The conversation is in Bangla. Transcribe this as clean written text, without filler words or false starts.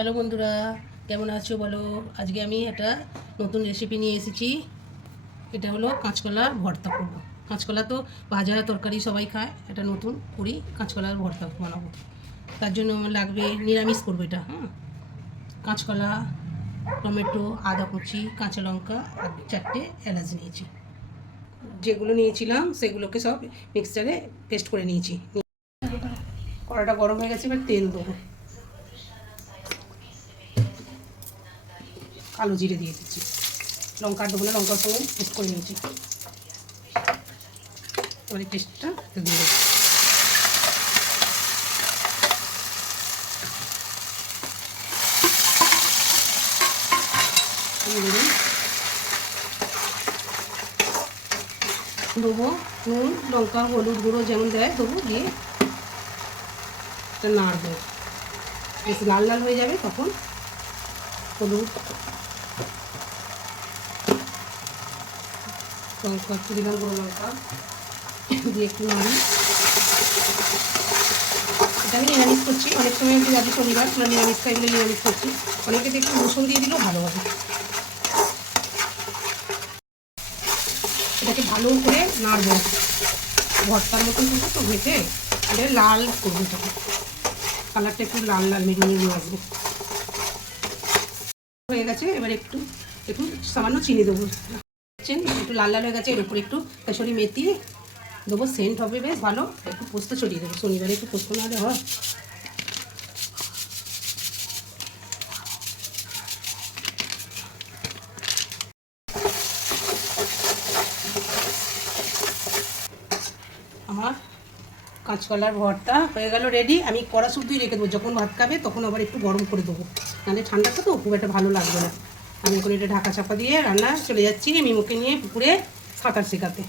হ্যালো বন্ধুরা, কেমন আছো বলো। আজকে আমি একটা নতুন রেসিপি নিয়ে এসেছি। এটা হলো কাঁচকলার ভর্তা করব। কাঁচকলা তো ভাজা তরকারি সবাই খায়, এটা নতুন করি, কাঁচকলার ভর্তা বানাবো। তার জন্য আমার লাগবে, নিরামিষ করবো এটা। কাঁচকলা, টমেটো, আদা কুচি, কাঁচা লঙ্কা আর 4টে এলাচ নিয়েছি। যেগুলো নিয়েছিলাম সেগুলোকে সব মিক্সচারে পেস্ট করে নিয়েছি। কড়াটা গরম হয়ে গেছে, এবার তেল দেবো। কালো জিরে দিয়ে দিচ্ছি, লঙ্কা দেবো না, লঙ্কার সঙ্গে পেস্ট করে নিয়েছি। এবার এই পেস্টটা দিয়ে দেবো। দেবো নুন, লঙ্কা, হলুদ গুঁড়ো যেমন দেয় দেবো, দিয়ে এটা নাড়বো। বেশ লাল লাল হয়ে যাবে তখন হলুদ, লঙ্কা একটু দিলাম, গুঁড়ো লঙ্কা দিয়ে একটু নাড়ি। এটা আমি নিরামিষ করছি, অনেক সময় একটু আজ শনিবার নিরামিষ খাই বলে নিরামিষ করছি। অনেকে একটু রসুন দিয়ে দিলেও ভালো হবে। এটাকে ভালো করে নাড়বো, ভর্তার মতন করবো তো ভেজে, এটা লাল করবো, এটাকে কালারটা একটু লাল লাল মেরুন আসবে। হয়ে গেছে, এবার একটু একটু সামান্য চিনি দেবো। একটু লাল লাল হয়ে গেছে, এর উপরে একটু কাসুরি মেথি দেবো, সেন্ট হবে বেশ ভালো। একটু পোস্ত ছড়িয়ে দেবো, শনিবারে একটু পোস্ত না হলে হয়। আমার কাঁচকলার ভর্তা হয়ে গেল রেডি। আমি কড়া শুদ্ধই রেখে দেবো, যখন ভাত খাবে তখন আবার একটু গরম করে দেবো, নাহলে ঠান্ডাটা তো খুব একটা ভালো লাগবে না। আমি এখন এটা ঢাকা চাপা দিয়ে রান্না চলে যাচ্ছি মিমুকে নিয়ে পুকুরে সাঁতার শেখাতে।